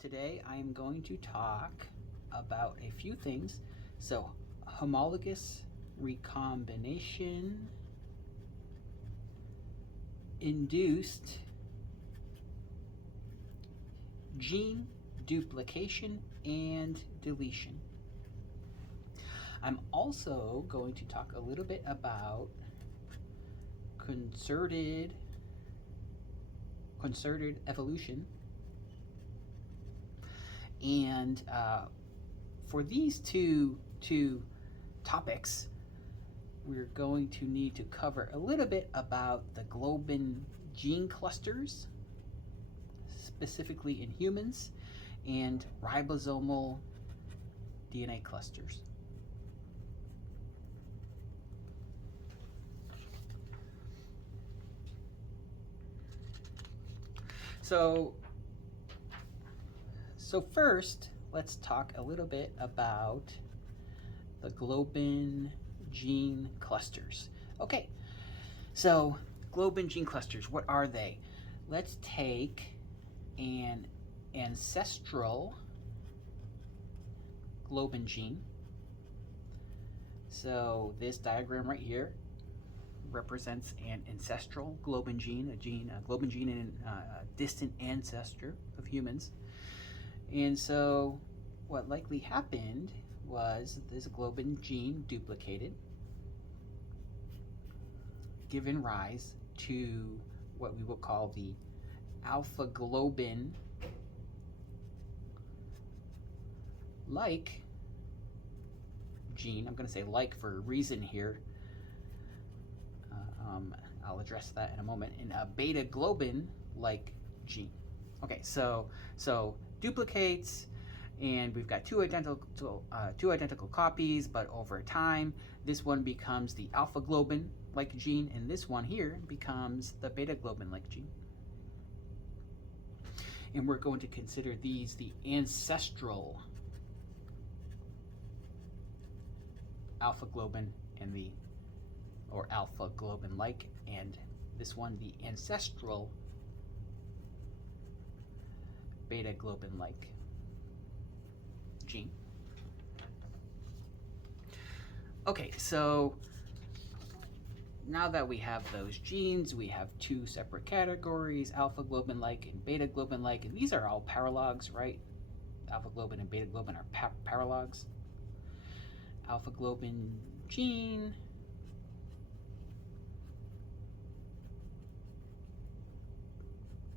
Today I'm going to talk about a few things. So, homologous recombination, induced gene duplication and deletion. I'm also going to talk a little bit about concerted evolution. And for these two topics, we're going to need to cover a little bit about the Globin gene clusters, specifically in humans, and ribosomal DNA clusters. So first, let's talk a little bit about the Globin gene clusters. Okay, so Globin gene clusters, what are they? Let's take an ancestral Globin gene. So this diagram right here represents an ancestral Globin gene, a Globin gene in a distant ancestor of humans. And so what likely happened was this Globin gene duplicated, giving rise to what we will call the alpha globin like gene. I'm going to say like for a reason here. I'll address that in a moment. In a beta globin like gene. Okay, so duplicates, and we've got two identical copies, but over time this one becomes the alpha globin like gene, and this one here becomes the beta globin like gene. And we're going to consider these the ancestral alpha globin and the alpha globin like, and this one the ancestral beta globin like gene. Okay, so now that we have those genes, we have two separate categories, alpha globin like and beta globin like, and these are all paralogs, right? Alpha globin and beta globin are paralogs. Alpha globin gene,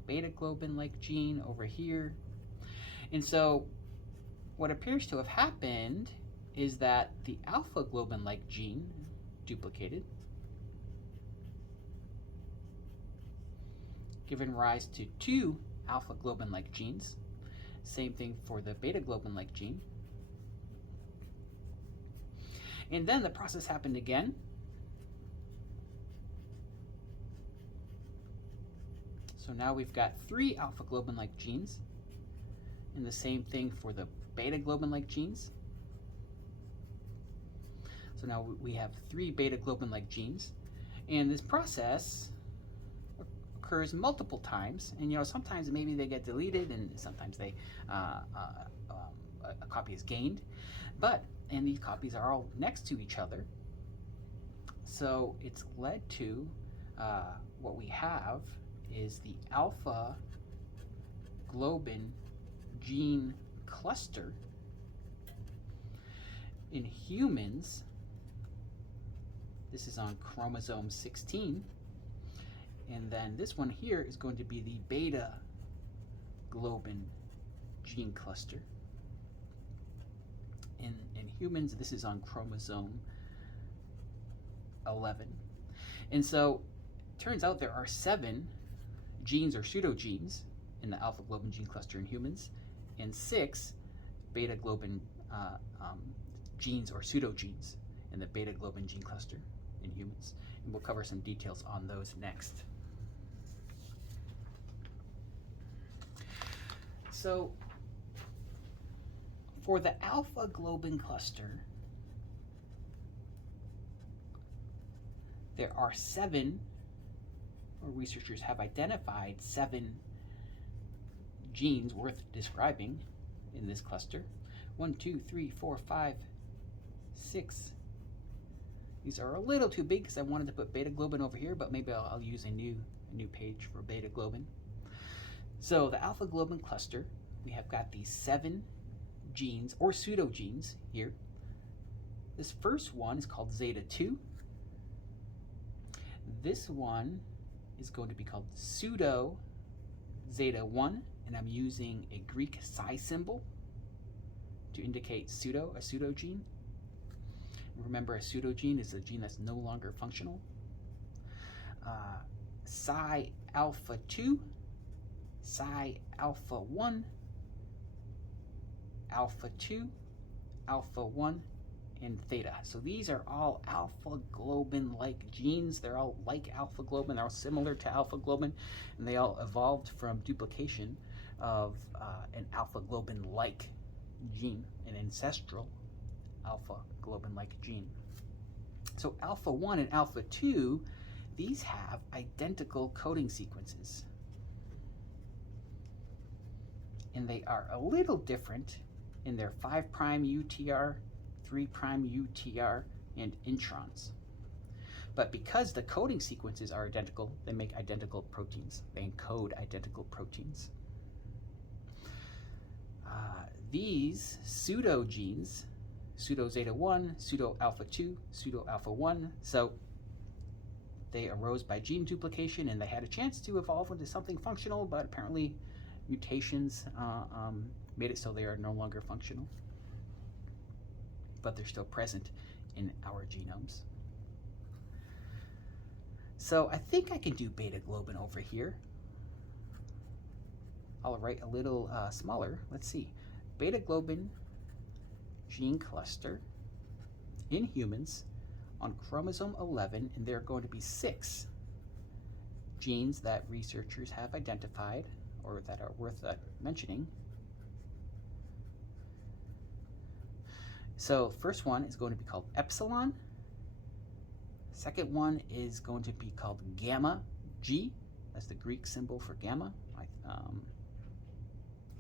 beta globin like gene over here. And so what appears to have happened is that the alpha globin like gene duplicated, giving rise to two alpha globin like genes. Same thing for the beta globin like gene. And then the process happened again. So now we've got three alpha globin like genes, and the same thing for the beta globin like genes. So now we have three beta globin like genes, and this process occurs multiple times, and sometimes maybe they get deleted, and sometimes they a copy is gained, and these copies are all next to each other. So it's led to what we have is the alpha globin gene cluster. In humans, this is on chromosome 16, and then this one here is going to be the beta globin gene cluster. In humans, this is on chromosome 11. And so it turns out there are 7 genes or pseudogenes in the alpha globin gene cluster in humans, and 6 beta globin genes or pseudogenes in the beta globin gene cluster in humans. And we'll cover some details on those next. So for the alpha globin cluster, there are 7, or researchers have identified 7 genes worth describing in this cluster. 1, 2, 3, 4, 5, 6. These are a little too big because I wanted to put beta globin over here, but maybe I'll use a new page for beta globin. So the alpha globin cluster, we have got these 7 genes or pseudogenes here. This first one is called zeta 2. This one is going to be called pseudo zeta 1, and I'm using a Greek psi symbol to indicate a pseudogene. Remember, a pseudogene is a gene that's no longer functional. Psi alpha 2, psi alpha 1, alpha 2, alpha 1, and theta. So these are all alpha globin-like genes. They're all like alpha globin. They're all similar to alpha globin, and they all evolved from duplication of an alpha globin-like gene, an ancestral alpha globin-like gene. So alpha 1 and alpha 2, these have identical coding sequences. And they are a little different in their 5' UTR, 3' UTR, and introns. But because the coding sequences are identical, they make identical proteins. They encode identical proteins. These pseudogenes, pseudo zeta 1, pseudo alpha 2, pseudo alpha 1, so they arose by gene duplication and they had a chance to evolve into something functional, but apparently mutations made it so they are no longer functional. But they're still present in our genomes. So I think I can do beta globin over here. I'll write a little smaller. Let's see. Beta globin gene cluster in humans on chromosome 11, and there are going to be 6 genes that researchers have identified or that are worth mentioning. So first one is going to be called epsilon. Second one is going to be called gamma G. That's the Greek symbol for gamma.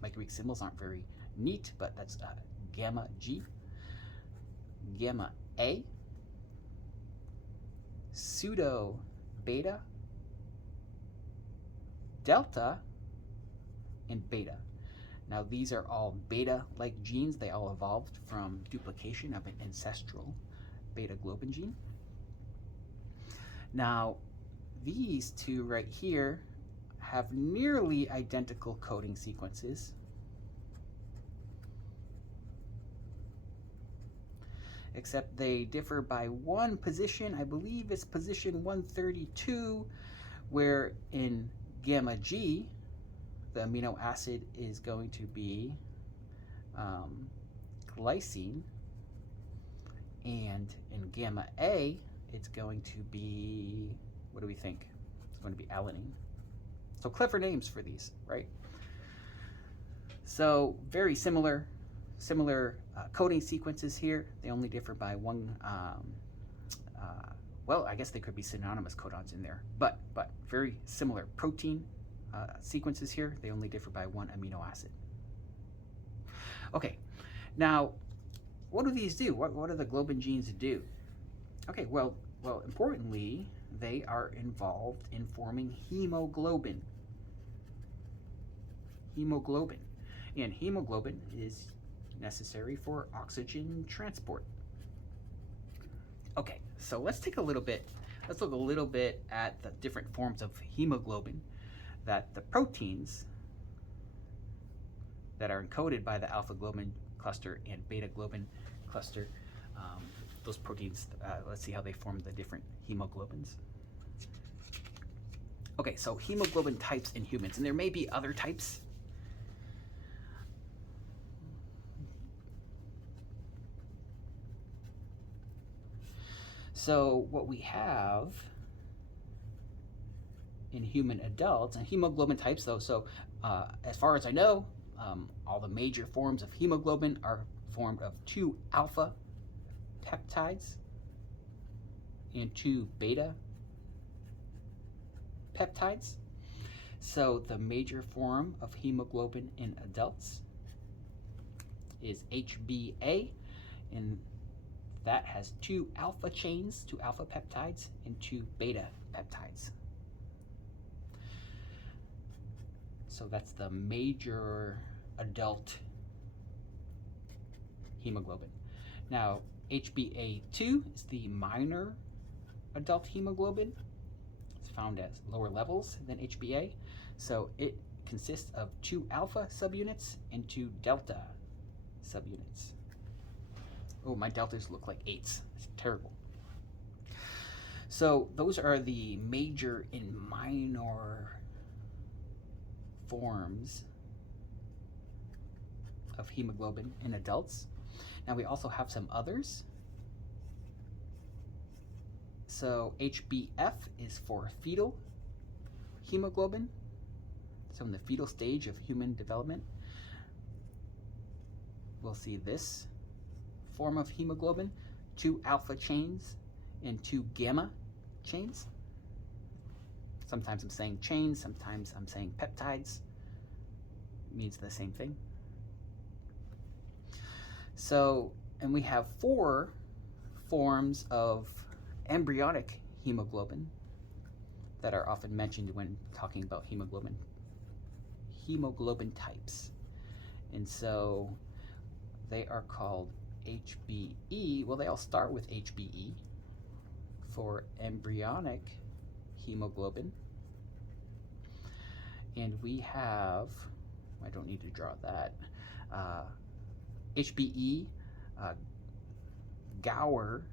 My Greek symbols aren't very neat, but that's gamma G. Gamma A. Pseudo beta. Delta. And beta. Now these are all beta-like genes. They all evolved from duplication of an ancestral beta globin gene. Now these two right here have nearly identical coding sequences, except they differ by one position. I believe it's position 132, where in gamma G, the amino acid is going to be glycine, and in gamma A, it's going to be, what do we think? It's going to be alanine. So clever names for these, right? So very similar coding sequences here. They only differ by one, well, I guess they could be synonymous codons in there, but very similar protein sequences here. They only differ by one amino acid. Okay, now what do these do? What do the globin genes do? Okay, well, importantly, they are involved in forming hemoglobin. And hemoglobin is necessary for oxygen transport. Okay, so let's look a little bit at the different forms of hemoglobin that the proteins that are encoded by the alpha globin cluster and beta globin cluster, those proteins, let's see how they form the different hemoglobins. Okay, so hemoglobin types in humans, and there may be other types. So what we have in human adults, and hemoglobin types though, so as far as I know, all the major forms of hemoglobin are formed of 2 alpha peptides and 2 beta peptides. So the major form of hemoglobin in adults is HbA, and that has 2 alpha chains, 2 alpha peptides, and 2 beta peptides. So that's the major adult hemoglobin. Now, HbA2 is the minor adult hemoglobin. It's found at lower levels than HbA. So it consists of 2 alpha subunits and 2 delta subunits. Oh, my deltas look like 8s. It's terrible. So those are the major and minor forms of hemoglobin in adults. Now we also have some others. So HbF is for fetal hemoglobin. So in the fetal stage of human development, we'll see this form of hemoglobin, 2 alpha chains and 2 gamma chains. Sometimes I'm saying chains, sometimes I'm saying peptides. It means the same thing. So, and we have 4 forms of embryonic hemoglobin that are often mentioned when talking about hemoglobin types. And so they are called HbE. Well, they all start with HbE for embryonic hemoglobin. And we have, I don't need to draw that, HbE Gower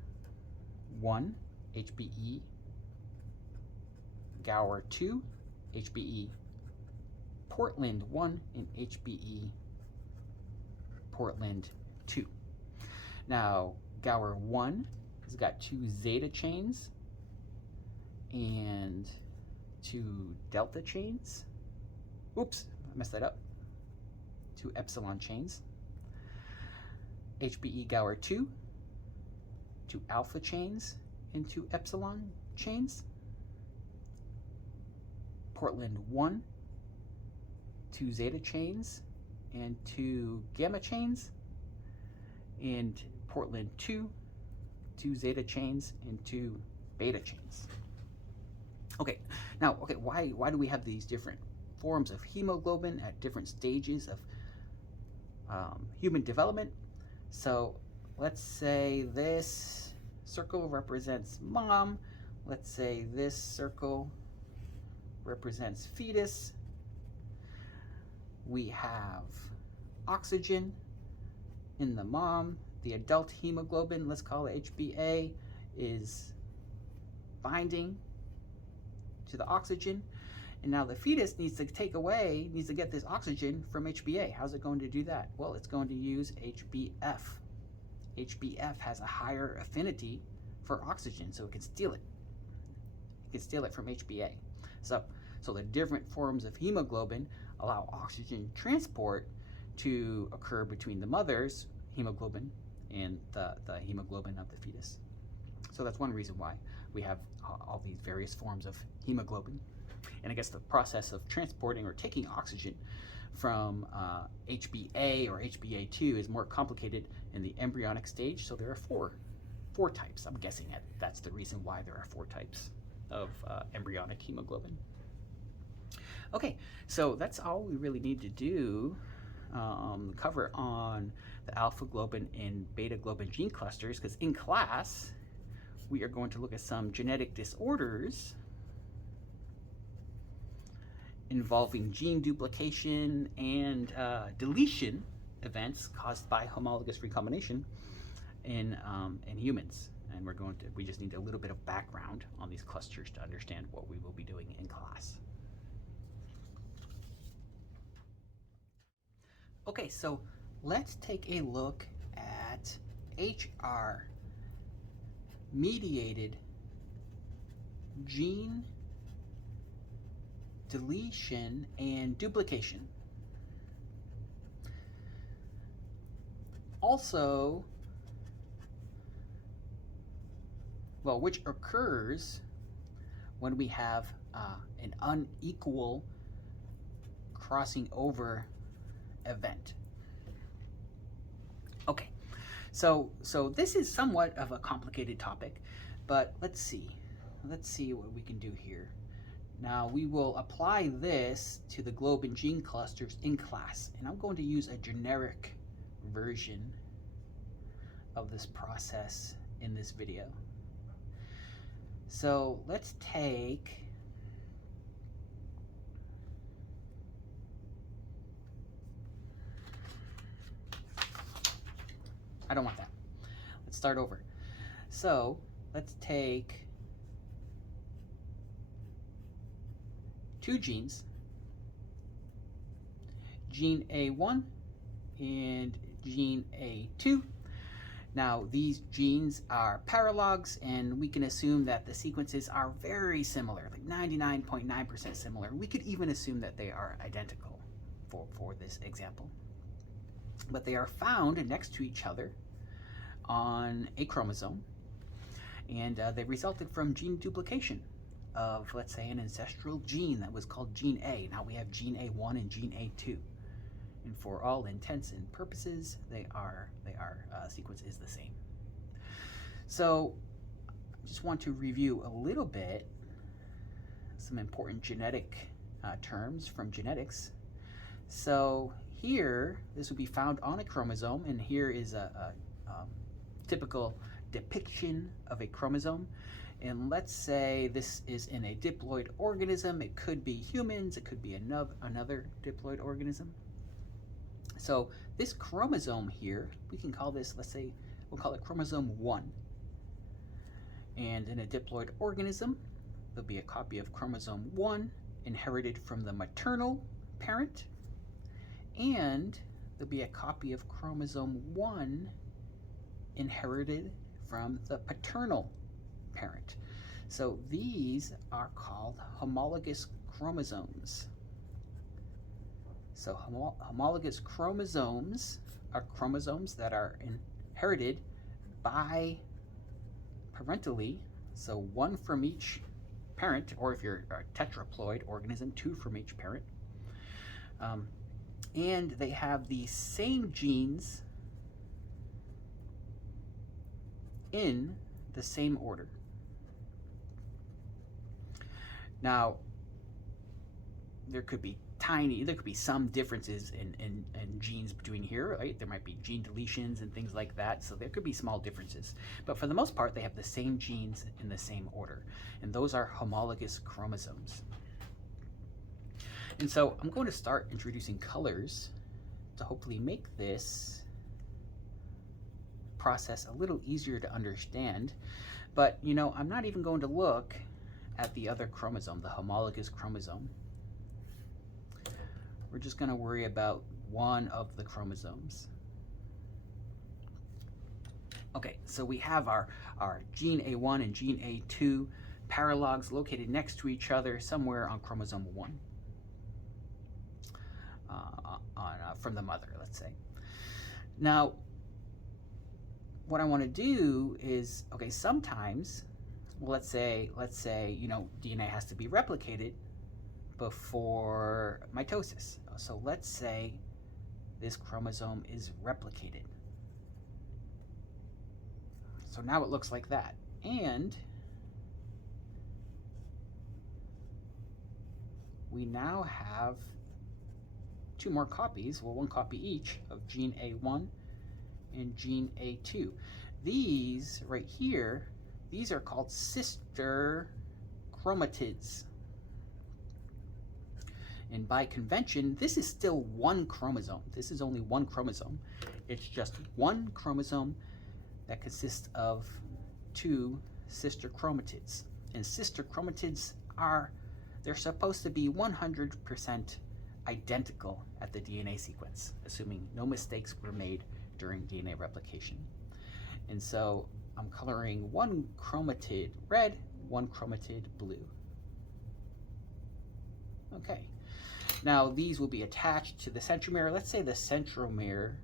1, HbE Gower 2, HbE Portland 1, and HbE Portland 2. Now, Gower 1 has got 2 zeta chains and 2 delta chains. Oops, I messed that up. 2 epsilon chains. HbE Gower 2, 2 alpha chains and 2 epsilon chains. Portland 1, 2 zeta chains and 2 gamma chains. And Portland 2, 2 zeta chains and 2 beta chains. Okay, now, why do we have these different forms of hemoglobin at different stages of human development? So let's say this circle represents mom. Let's say this circle represents fetus. We have oxygen in the mom. The adult hemoglobin, let's call it HbA, is binding to the oxygen. And now the fetus needs to get this oxygen from HbA. How's it going to do that? Well, it's going to use HbF. HbF has a higher affinity for oxygen, so it can steal it. It can steal it from HbA. So the different forms of hemoglobin allow oxygen transport to occur between the mother's hemoglobin and the hemoglobin of the fetus. So that's one reason why we have all these various forms of hemoglobin. And I guess the process of transporting or taking oxygen from HbA or HbA2 is more complicated in the embryonic stage. So there are four types. I'm guessing that's the reason why there are 4 types of embryonic hemoglobin. Okay, so that's all we really need to do cover on the alpha globin and beta globin gene clusters, because in class we are going to look at some genetic disorders involving gene duplication and deletion events caused by homologous recombination in humans. And we just need a little bit of background on these clusters to understand what we will be doing in class. Okay, so let's take a look at HR mediated gene deletion and duplication. Also, which occurs when we have an unequal crossing over event. Okay, so this is somewhat of a complicated topic, but let's see what we can do here. Now we will apply this to the Globin gene clusters in class, and I'm going to use a generic version of this process in this video. So let's take I don't want that. Let's start over. So let's take 2 genes, gene A1 and gene A2. Now these genes are paralogs, and we can assume that the sequences are very similar, like 99.9% similar. We could even assume that they are identical for this example. But they are found next to each other on a chromosome, and they resulted from gene duplication of, let's say, an ancestral gene that was called gene A. Now we have gene A1 and gene A2, and for all intents and purposes, sequence is the same. So I just want to review a little bit some important genetic terms from genetics. So here, this would be found on a chromosome, and here is a typical depiction of a chromosome. And let's say this is in a diploid organism. It could be humans, it could be another diploid organism. So this chromosome here, we can call this, let's say, we'll call it chromosome 1. And in a diploid organism, there'll be a copy of chromosome 1 inherited from the maternal parent, and there'll be a copy of chromosome 1 inherited from the paternal parent. So these are called homologous chromosomes. So homologous chromosomes are chromosomes that are inherited by parentally, so 1 from each parent, or if you're a tetraploid organism, 2 from each parent. And they have the same genes in the same order. Now, there could be some differences in genes between here, right? There might be gene deletions and things like that, so there could be small differences. But for the most part, they have the same genes in the same order, and those are homologous chromosomes. And so I'm going to start introducing colors to hopefully make this process a little easier to understand. But, you know, I'm not even going to look at the other chromosome, the homologous chromosome. We're just going to worry about one of the chromosomes. Okay, so we have our gene A1 and gene A2 paralogs located next to each other somewhere on chromosome 1. From the mother, let's say. Now, what I want to do is, okay, sometimes, well, let's say, you know, DNA has to be replicated before mitosis. So let's say this chromosome is replicated. So now it looks like that. And we now have 2 more copies, well, 1 copy each, of gene A1 and gene A2. These right here, these are called sister chromatids. And by convention, this is still 1 chromosome. This is only 1 chromosome. It's just 1 chromosome that consists of 2 sister chromatids. And sister chromatids they're supposed to be 100% identical at the DNA sequence, assuming no mistakes were made during DNA replication. And so I'm coloring 1 chromatid red, 1 chromatid blue. Okay, now these will be attached to the centromere. Let's say the centromere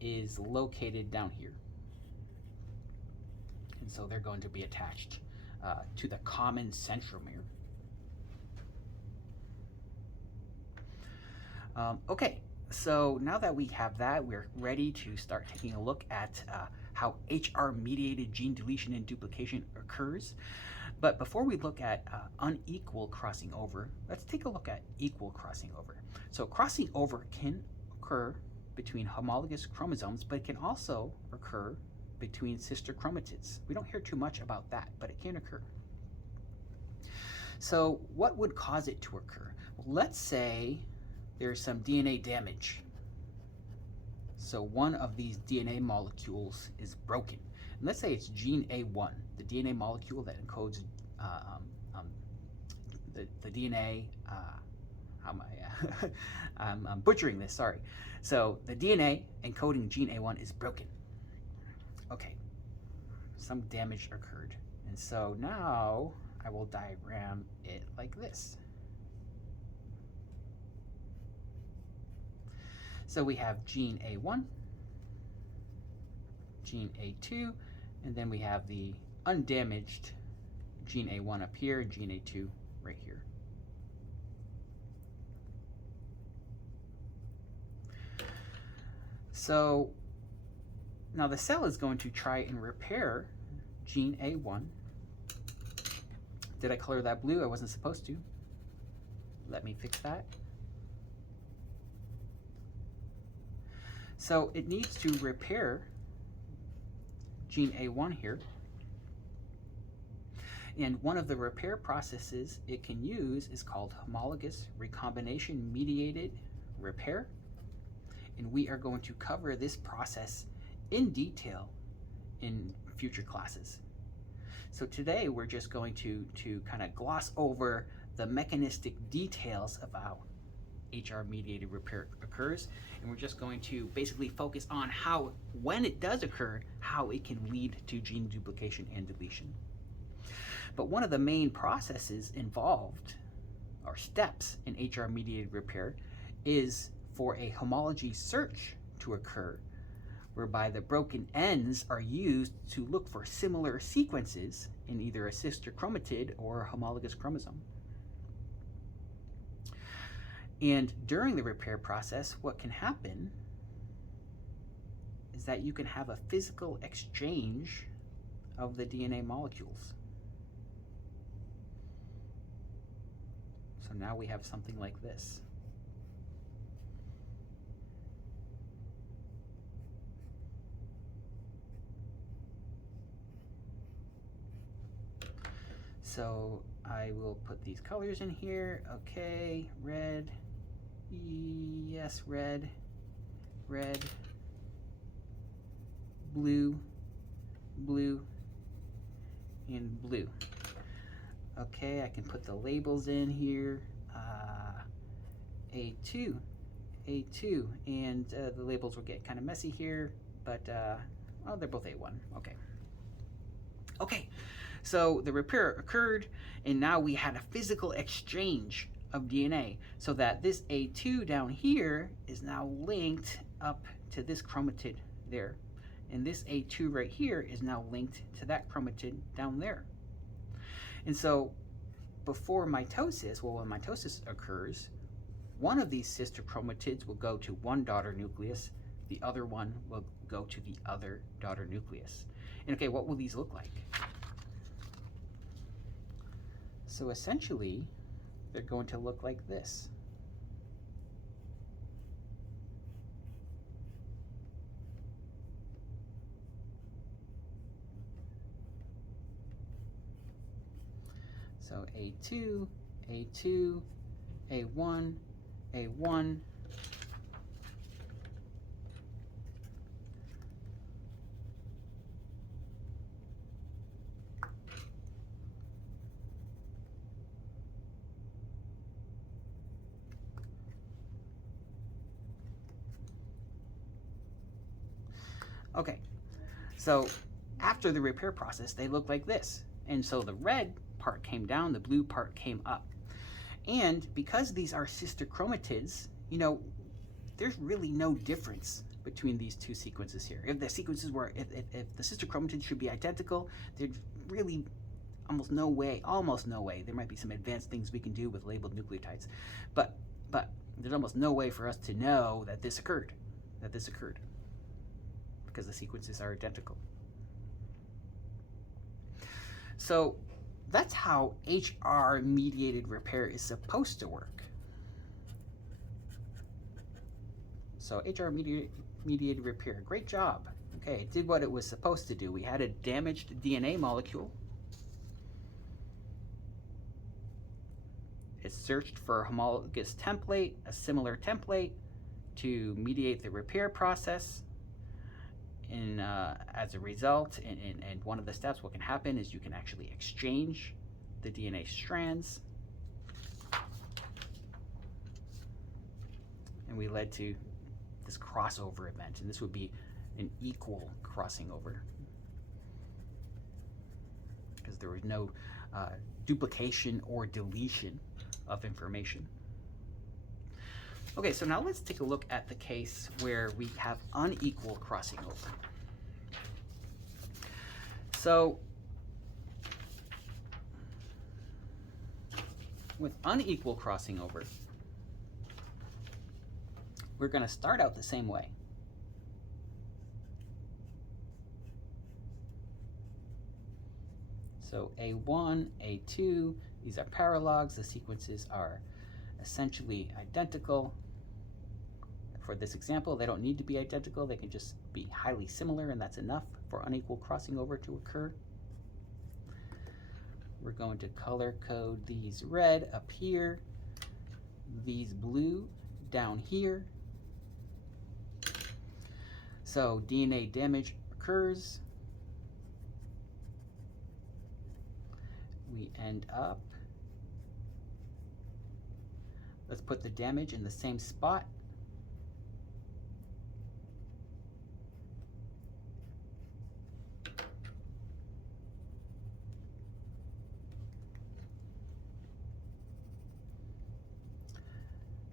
is located down here. And so they're going to be attached to the common centromere. Okay, so now that we have that, we're ready to start taking a look at how HR-mediated gene deletion and duplication occurs. But before we look at unequal crossing over, let's take a look at equal crossing over. So crossing over can occur between homologous chromosomes, but it can also occur between sister chromatids. We don't hear too much about that, but it can occur. So what would cause it to occur? Well, let's say there's some DNA damage. So one of these DNA molecules is broken. And let's say it's gene A1, the DNA molecule that encodes the DNA. How am I? I'm butchering this, sorry. So the DNA encoding gene A1 is broken. Okay, some damage occurred. And so now I will diagram it like this. So we have gene A1, gene A2, and then we have the undamaged gene A1 up here, and gene A2 right here. So now the cell is going to try and repair gene A1. Did I color that blue? I wasn't supposed to. Let me fix that. So it needs to repair gene A1 here. And one of the repair processes it can use is called homologous recombination mediated repair. And we are going to cover this process in detail in future classes. So today we're just going to kind of gloss over the mechanistic details of how HR-mediated repair occurs, and we're just going to basically focus on how, when it does occur, how it can lead to gene duplication and deletion. But one of the main processes involved, or steps in HR-mediated repair, is for a homology search to occur, whereby the broken ends are used to look for similar sequences in either a sister chromatid or a homologous chromosome. And during the repair process, what can happen is that you can have a physical exchange of the DNA molecules. So now we have something like this. So I will put these colors in here. Okay, red. Yes, red, red, blue, blue, and blue. Okay, I can put the labels in here. A2, A2, and the labels will get kind of messy here, but well, they're both A1. Okay. Okay, so the repair occurred, and now we had a physical exchange of DNA, so that this A2 down here is now linked up to this chromatid there, and this A2 right here is now linked to that chromatid down there. And so before mitosis, well, when mitosis occurs, one of these sister chromatids will go to one daughter nucleus, the other one will go to the other daughter nucleus. And okay, what will these look like? So essentially, they're going to look like this. So A2, A2, A1, A1, okay, so after the repair process, they look like this. And so the red part came down, the blue part came up. And because these are sister chromatids, you know, there's really no difference between these two sequences here. If the sequences were, if the sister chromatids should be identical, there's really almost no way, there might be some advanced things we can do with labeled nucleotides. But there's almost no way for us to know that this occurred, because the sequences are identical. So that's how HR-mediated repair is supposed to work. So HR-mediated repair, great job. Okay, it did what it was supposed to do. We had a damaged DNA molecule. It searched for a homologous template, a similar template, to mediate the repair process. And as a result, and one of the steps, what can happen is you can actually exchange the DNA strands. And we led to this crossover event, and this would be an equal crossing over, because there was no duplication or deletion of information. Okay, so now let's take a look at the case where we have unequal crossing over. So with unequal crossing over, we're going to start out the same way. So A1, A2, these are paralogs. The sequences are essentially identical. For this example, they don't need to be identical. They can just be highly similar, and that's enough for unequal crossing over to occur. We're going to color code these red up here, these blue down here. So DNA damage occurs. We end up, let's put the damage in the same spot.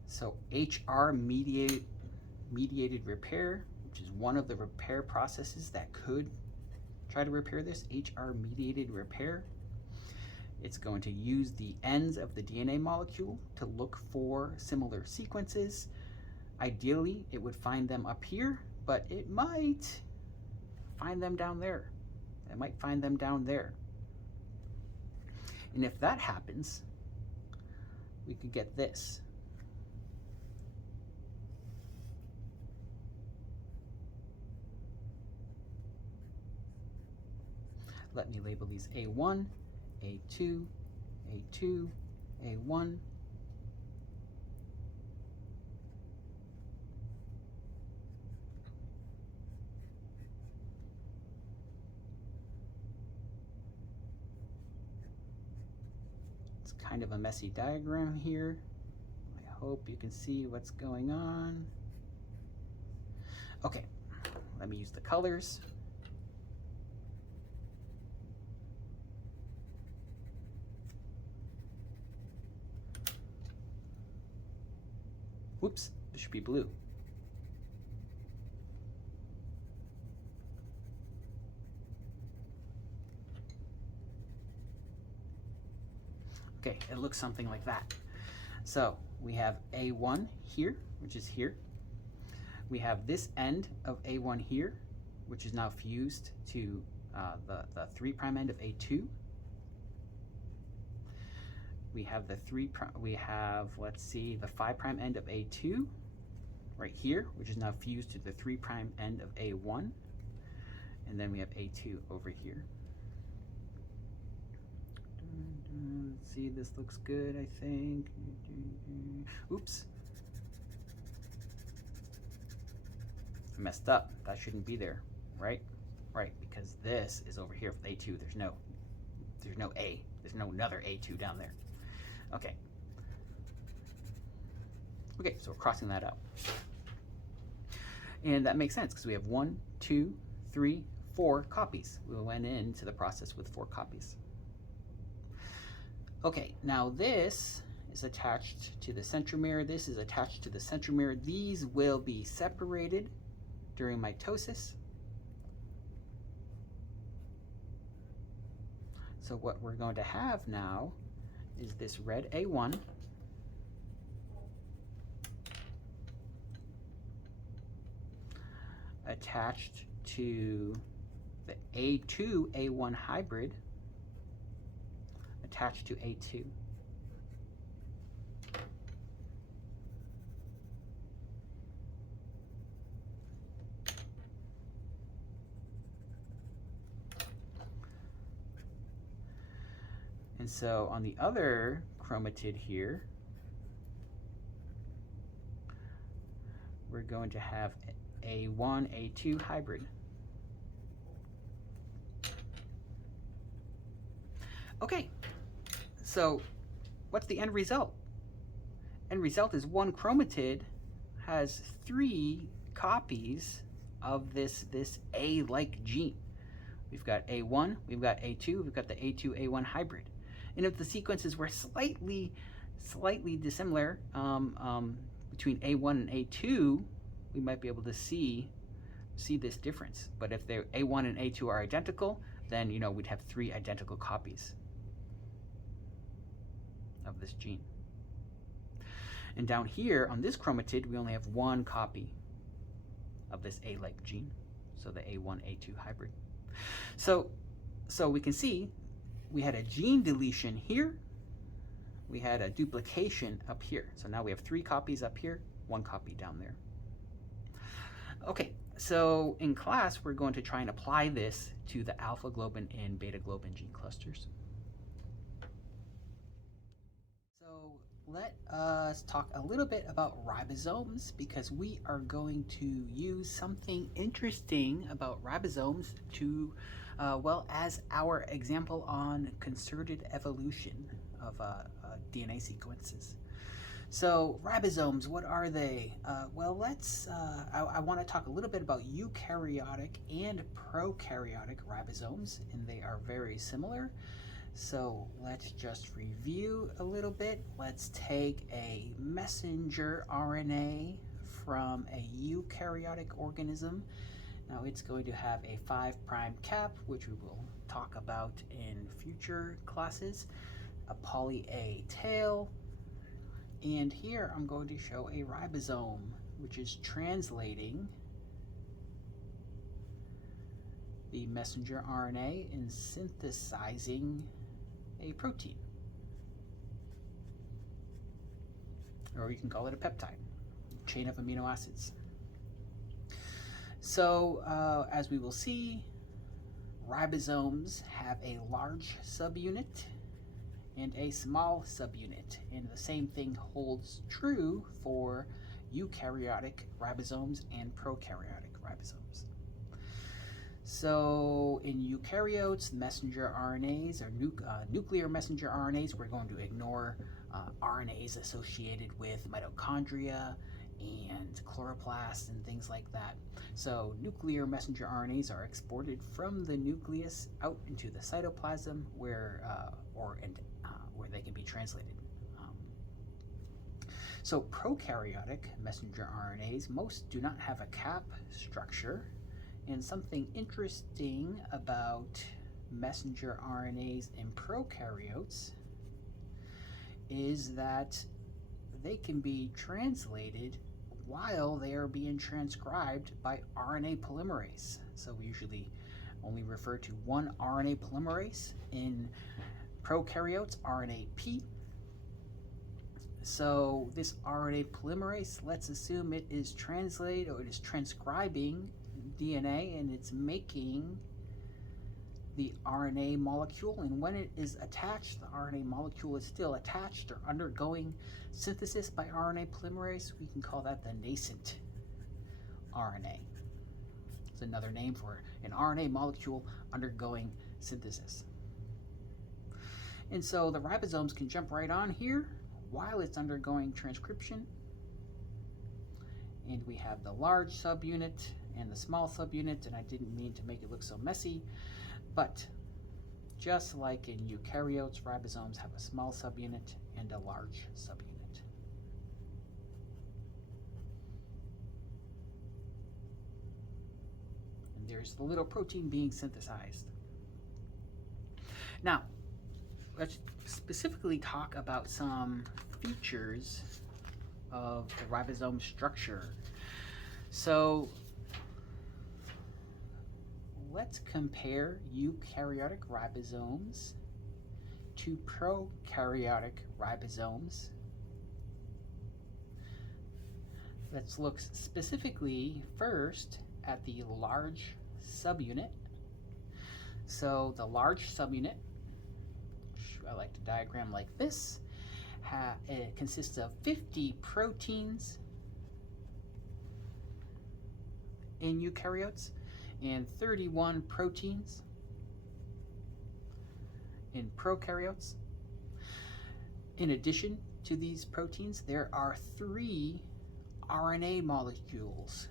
So HR-mediated repair, which is one of the repair processes that could try to repair this, HR-mediated repair. It's going to use the ends of the DNA molecule to look for similar sequences. Ideally, it would find them up here, but it might find them down there. It might find them down there. And if that happens, we could get this. Let me label these A1, A2, A2, A1. It's kind of a messy diagram here. I hope you can see what's going on. Okay, let me use the colors. Whoops, this should be blue. Okay, it looks something like that. So we have A1 here, which is here. We have this end of A1 here, which is now fused to the 3' end of A2. We have the let's see, the 5' end of A2 right here, which is now fused to the 3' end of A1. And then we have A2 over here. Let's see, this looks good, I think. Oops. I messed up. That shouldn't be there, right? Right, because this is over here with A2. There's no A. There's no another A2 down there. Okay. Okay, so we're crossing that out. And that makes sense because we have 1, 2, 3, 4 copies. We went into the process with 4 copies. Okay, now this is attached to the centromere. This is attached to the centromere. These will be separated during mitosis. So what we're going to have now is this red A1 attached to the A2-A1 hybrid attached to A2. And so on the other chromatid here, we're going to have A1-A2 hybrid. Okay, so what's the end result? End result is one chromatid has 3 copies of this A-like gene. We've got A1, we've got A2, we've got the A2-A1 hybrid. And if the sequences were slightly dissimilar between A1 and A2, we might be able to see this difference. But if they're A1 and A2 are identical, then we'd have 3 identical copies of this gene. And down here on this chromatid, we only have 1 copy of this A-like gene, so the A1-A2 hybrid. So we can see we had a gene deletion here, we had a duplication up here. So now we have 3 copies up here, 1 copy down there. Okay, so in class, we're going to try and apply this to the alpha globin and beta globin gene clusters. So let us talk a little bit about ribosomes, because we are going to use something interesting about ribosomes to, well, as our example on concerted evolution of DNA sequences. So ribosomes, what are they? Well, I want to talk a little bit about eukaryotic and prokaryotic ribosomes, and they are very similar. So let's just review a little bit. Let's take a messenger RNA from a eukaryotic organism. Now it's going to have a 5' cap, which we will talk about in future classes, a poly A tail, and here I'm going to show a ribosome, which is translating the messenger RNA and synthesizing a protein. Or you can call it a peptide, chain of amino acids. So as we will see, ribosomes have a large subunit and a small subunit, and the same thing holds true for eukaryotic ribosomes and prokaryotic ribosomes. So in eukaryotes, messenger RNAs or nuclear messenger RNAs, we're going to ignore RNAs associated with mitochondria and chloroplasts and things like that. So nuclear messenger RNAs are exported from the nucleus out into the cytoplasm where they can be translated. So prokaryotic messenger RNAs, most do not have a cap structure. And something interesting about messenger RNAs in prokaryotes is that they can be translated while they are being transcribed by RNA polymerase. So we usually only refer to one RNA polymerase in prokaryotes, RNA-P. So this RNA polymerase, let's assume it is translated or it is transcribing DNA and it's making the RNA molecule, and when it is attached, the RNA molecule is still attached or undergoing synthesis by RNA polymerase. We can call that the nascent RNA. It's another name for an RNA molecule undergoing synthesis. And so the ribosomes can jump right on here while it's undergoing transcription. And we have the large subunit and the small subunit, and I didn't mean to make it look so messy, but just like in eukaryotes, ribosomes have a small subunit and a large subunit. And there's the little protein being synthesized. Now, let's specifically talk about some features of the ribosome structure. So let's compare eukaryotic ribosomes to prokaryotic ribosomes. Let's look specifically first at the large subunit. So the large subunit, which I like to diagram like this, it consists of 50 proteins in eukaryotes and 31 proteins in prokaryotes. In addition to these proteins, there are 3 RNA molecules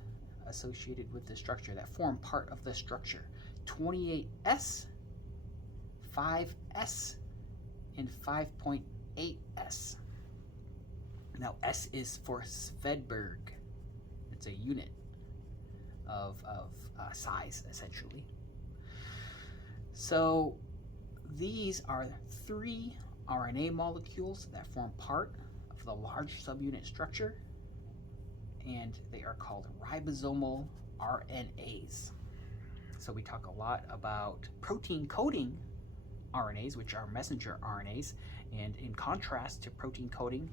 associated with the structure that form part of the structure: 28S, 5S, and 5.8S. Now, S is for Svedberg. It's a unit of size, essentially. So these are 3 RNA molecules that form part of the large subunit structure, and they are called ribosomal RNAs. So we talk a lot about protein coding RNAs, which are messenger RNAs, and in contrast to protein coding,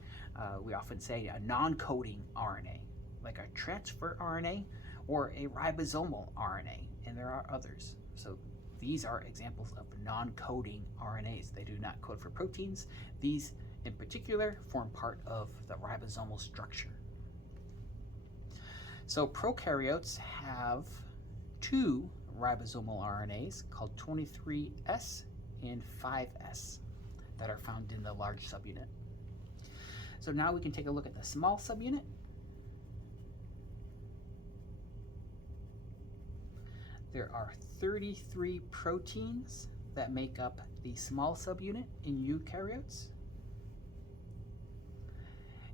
we often say a non-coding RNA, like a transfer RNA or a ribosomal RNA, and there are others. So these are examples of non-coding RNAs. They do not code for proteins. These in particular form part of the ribosomal structure. So prokaryotes have 2 ribosomal RNAs called 23S and 5S that are found in the large subunit. So now we can take a look at the small subunit. There are 33 proteins that make up the small subunit in eukaryotes.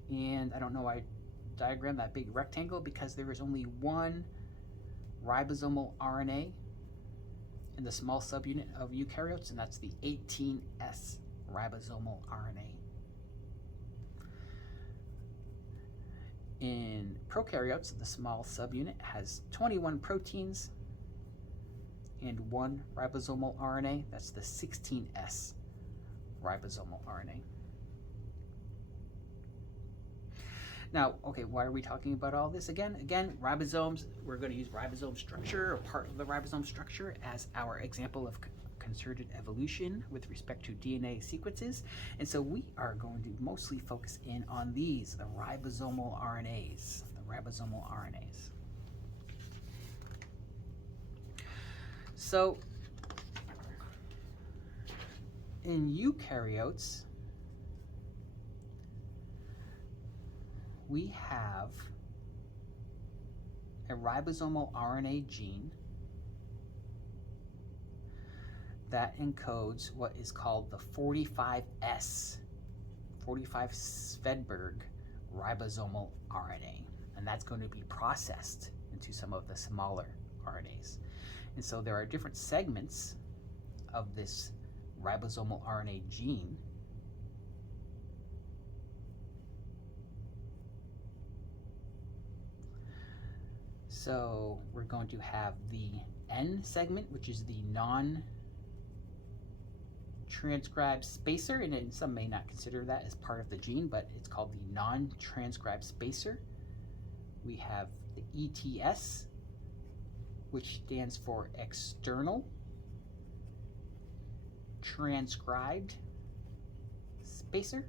And I don't know why I diagrammed that big rectangle, because there is only 1 ribosomal RNA in the small subunit of eukaryotes, and that's the 18S ribosomal RNA. In prokaryotes, the small subunit has 21 proteins and 1 ribosomal RNA. That's the 16S ribosomal RNA. Now, okay, why are we talking about all this again? Again, ribosomes, we're going to use ribosome structure, or part of the ribosome structure, as our example of concerted evolution with respect to DNA sequences. And so we are going to mostly focus in on these, the ribosomal RNAs, So in eukaryotes, we have a ribosomal RNA gene that encodes what is called the 45S, 45 Svedberg ribosomal RNA, and that's going to be processed into some of the smaller RNAs. And so there are different segments of this ribosomal RNA gene. So we're going to have the N segment, which is the non-transcribed spacer, and some may not consider that as part of the gene, but it's called the non-transcribed spacer. We have the ETS, which stands for external transcribed spacer.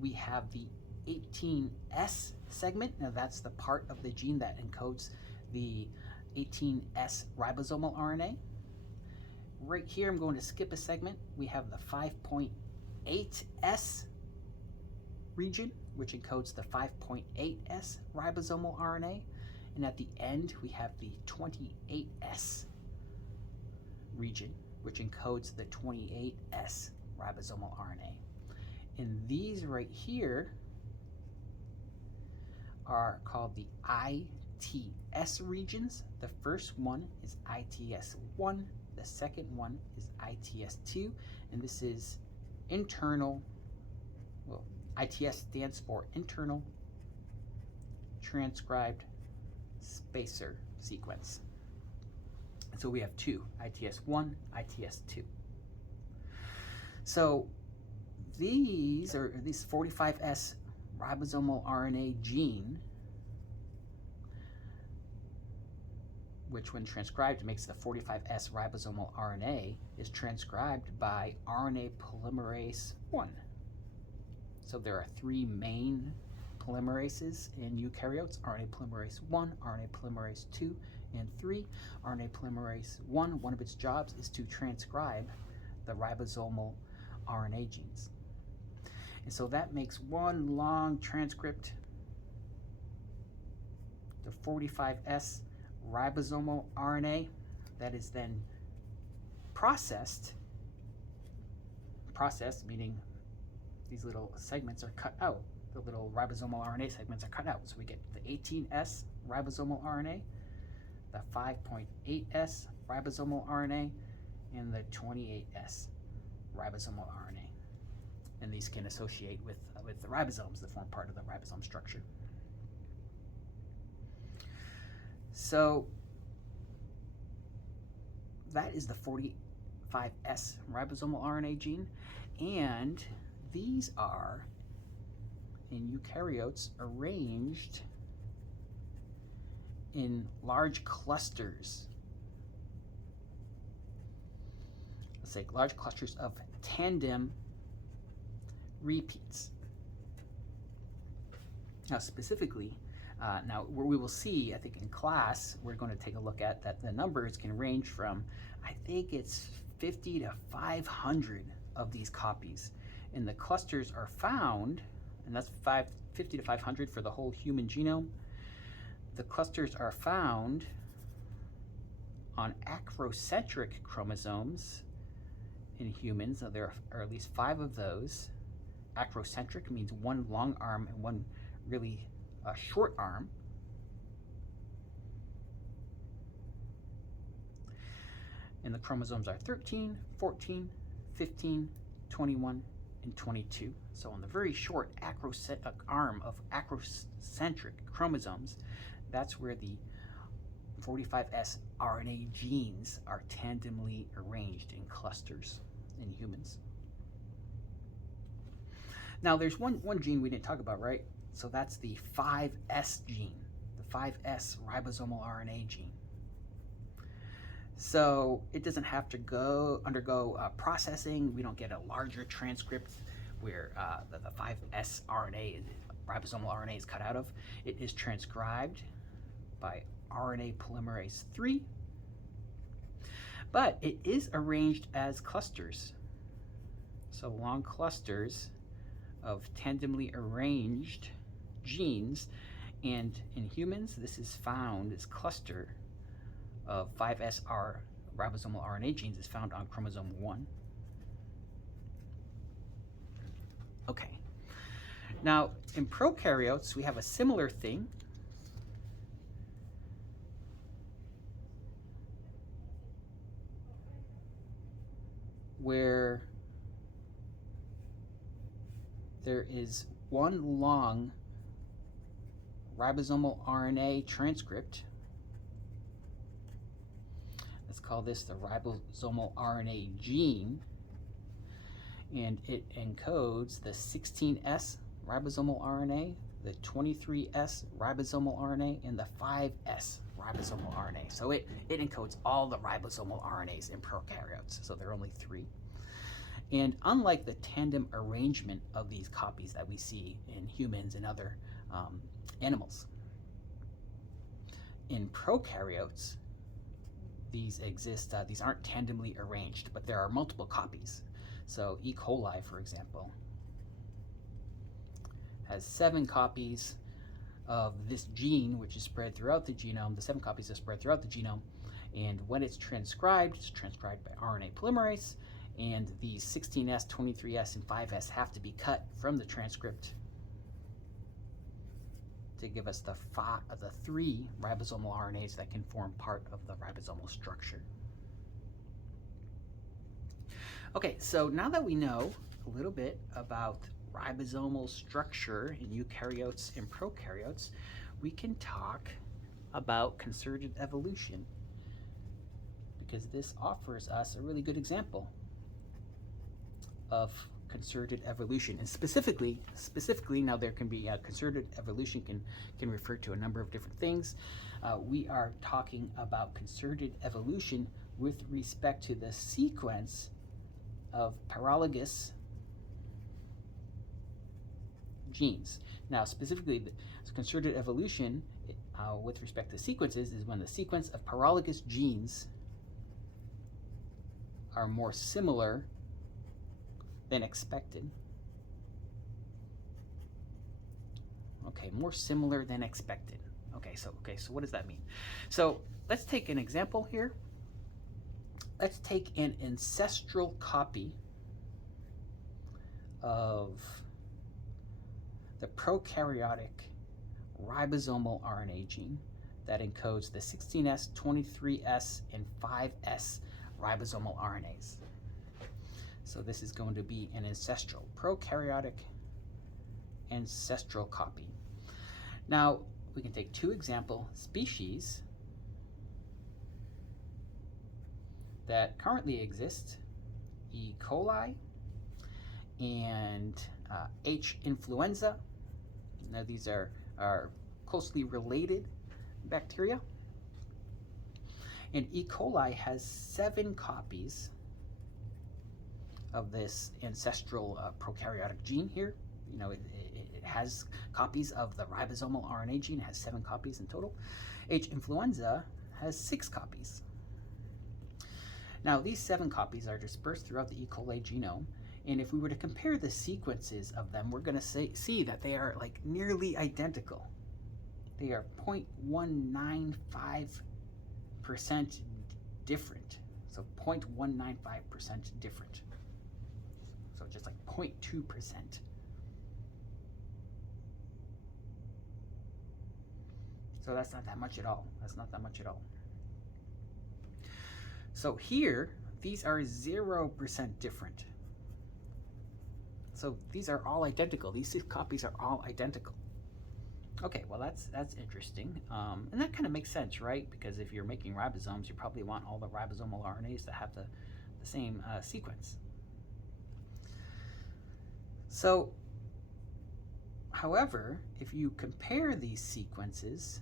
We have the 18S segment. Now that's the part of the gene that encodes the 18S ribosomal RNA. Right here, I'm going to skip a segment. We have the 5.8S region, which encodes the 5.8S ribosomal RNA. And at the end, we have the 28S region, which encodes the 28S ribosomal RNA. And these right here are called the ITS regions. The first one is ITS1, the second one is ITS2, and this is internal, well, ITS stands for internal transcribed spacer sequence. So we have two, ITS1, ITS2. So these 45S ribosomal RNA gene, which when transcribed makes the 45S ribosomal RNA, is transcribed by RNA polymerase 1. So there are three main polymerases in eukaryotes: RNA polymerase 1, RNA polymerase 2, and 3. RNA polymerase 1, one of its jobs is to transcribe the ribosomal RNA genes. And so that makes one long transcript, the 45S ribosomal RNA, that is then processed meaning these little segments are cut out. The little ribosomal RNA segments are cut out. So we get the 18S ribosomal RNA, the 5.8S ribosomal RNA, and the 28S ribosomal RNA. And these can associate with the ribosomes that form part of the ribosome structure. So that is the 45S ribosomal RNA gene, and these are, in eukaryotes, arranged in large clusters. Let's say large clusters of tandem repeats. Now specifically, now we will see, I think in class, we're going to take a look at that the numbers can range from, I think it's 50 to 500 of these copies. And the clusters are found, and that's 50 to 500 for the whole human genome. The clusters are found on acrocentric chromosomes in humans. Now, there are at least 5 of those. Acrocentric means one long arm and one really short arm. And the chromosomes are 13, 14, 15, 21, and 22. So on the very short arm of acrocentric chromosomes, that's where the 45S RNA genes are tandemly arranged in clusters in humans. Now there's one gene we didn't talk about, right? So that's the 5S gene, the 5S ribosomal RNA gene. So it doesn't have to undergo processing. We don't get a larger transcript where the 5S RNA, ribosomal RNA, is cut out of. It is transcribed by RNA polymerase 3, but it is arranged as clusters. So long clusters of tandemly arranged genes, and in humans this is found, this cluster of 5SR ribosomal RNA genes is found on chromosome 1. Okay, now in prokaryotes we have a similar thing. Where there is one long ribosomal RNA transcript. Let's call this the ribosomal RNA gene, and it encodes the 16S ribosomal RNA, the 23S ribosomal RNA, and the 5S ribosomal RNA. So it encodes all the ribosomal RNAs in prokaryotes, so there are only 3. And unlike the tandem arrangement of these copies that we see in humans and other animals, in prokaryotes, these exist, these aren't tandemly arranged, but there are multiple copies. So E. coli, for example, has 7 copies of this gene, which is spread throughout the genome. The 7 copies are spread throughout the genome, and when it's transcribed by RNA polymerase, and the 16S, 23S, and 5S have to be cut from the transcript to give us the 3 ribosomal RNAs that can form part of the ribosomal structure. Okay, so now that we know a little bit about ribosomal structure in eukaryotes and prokaryotes, we can talk about concerted evolution because this offers us a really good example of concerted evolution. And specifically, now there can be concerted evolution can refer to a number of different things. We are talking about concerted evolution with respect to the sequence of paralogous genes. Now, specifically, the concerted evolution with respect to sequences is when the sequence of paralogous genes are more similar than expected. Okay, more similar than expected. Okay, so what does that mean? So let's take an example here. Let's take an ancestral copy of the prokaryotic ribosomal RNA gene that encodes the 16S, 23S, and 5S ribosomal RNAs. So this is going to be an ancestral, prokaryotic ancestral copy. Now, we can take two example species that currently exist, E. coli and H. influenza. Now, these are closely related bacteria. And E. coli has 7 copies of this ancestral prokaryotic gene here. You know, it has copies of the ribosomal RNA gene. It has 7 copies in total. H. influenza has 6 copies. Now, these 7 copies are dispersed throughout the E. coli genome, and if we were to compare the sequences of them, we're going to see that they are like nearly identical. They are 0.195% different. So 0.195% different. So just like 0.2%. So that's not that much at all. That's not that much at all. So here, these are 0% different. So these are all identical. These 6 copies are all identical. Okay, well that's interesting. And that kind of makes sense, right? Because if you're making ribosomes, you probably want all the ribosomal RNAs to have the same sequence. So, however, if you compare these sequences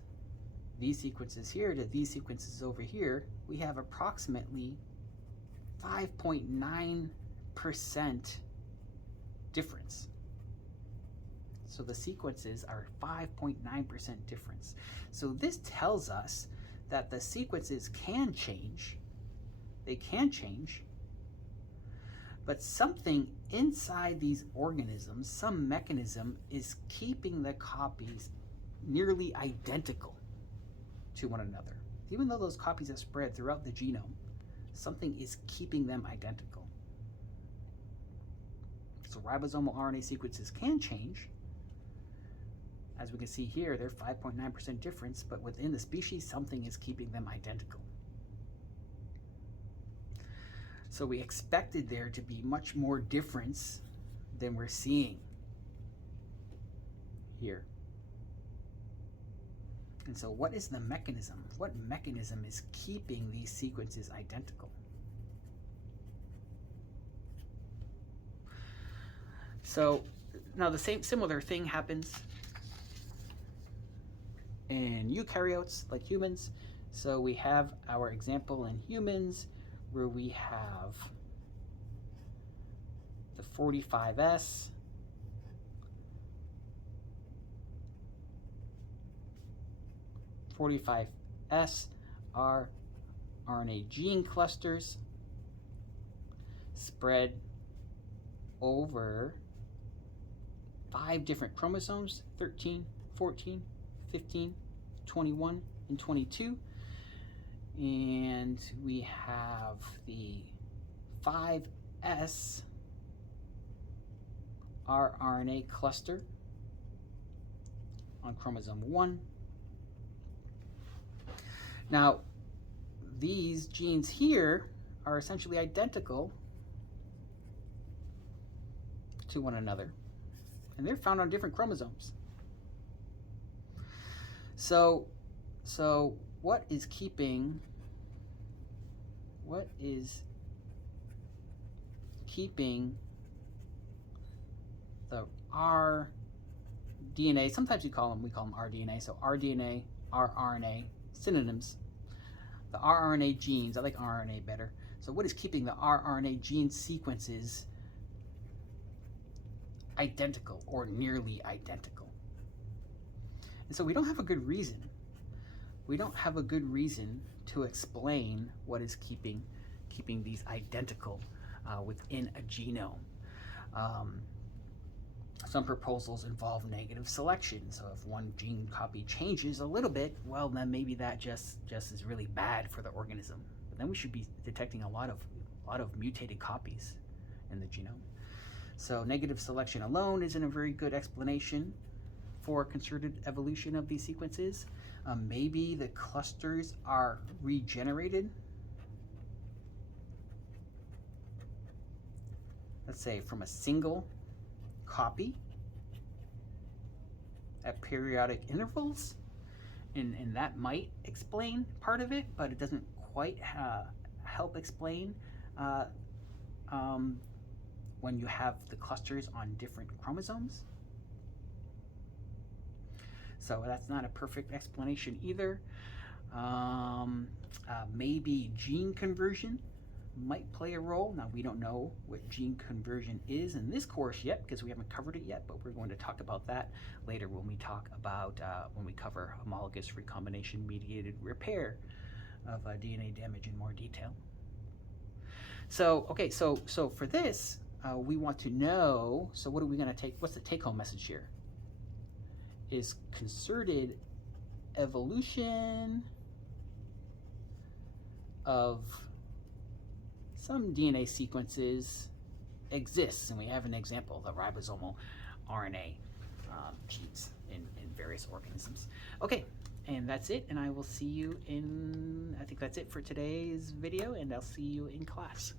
here to these sequences over here, we have approximately 5.9% difference. So the sequences are 5.9% difference. So this tells us that the sequences can change. They can change. But something inside these organisms, some mechanism, is keeping the copies nearly identical to one another. Even though those copies are spread throughout the genome, something is keeping them identical. So ribosomal RNA sequences can change. As we can see here, they're 5.9% difference, but within the species, something is keeping them identical. So we expected there to be much more difference than we're seeing here. And so what is the mechanism? What mechanism is keeping these sequences identical? So now the similar thing happens in eukaryotes like humans. So we have our example in humans where we have the 45S, are RNA gene clusters spread over 5 different chromosomes, 13, 14, 15, 21, and 22. And we have the 5S rRNA cluster on chromosome 1. Now, these genes here are essentially identical to one another, and they're found on different chromosomes. So what is keeping what is keeping the rDNA, sometimes we call them rDNA, so rDNA, rRNA, synonyms. The rRNA genes, I like RNA better. So what is keeping the rRNA gene sequences identical or nearly identical? And so we don't have a good reason. We don't have a good reason to explain what is keeping these identical within a genome. Some proposals involve negative selection. So if one gene copy changes a little bit, well, then maybe that just is really bad for the organism. But then we should be detecting a lot of mutated copies in the genome. So negative selection alone isn't a very good explanation for concerted evolution of these sequences. Maybe the clusters are regenerated. Let's say from a single copy at periodic intervals, and that might explain part of it, but it doesn't quite help explain when you have the clusters on different chromosomes. So that's not a perfect explanation either. Maybe gene conversion might play a role. Now, we don't know what gene conversion is in this course yet because we haven't covered it yet, but we're going to talk about that later when we talk about when we cover homologous recombination mediated repair of DNA damage in more detail. So okay, so for this we want to know, so what are we going to take, what's the take-home message here? Is concerted evolution of some DNA sequences exists, and we have an example, the ribosomal RNA genes in various organisms. Okay, and that's it, and I will see you in, I think that's it for today's video, and I'll see you in class.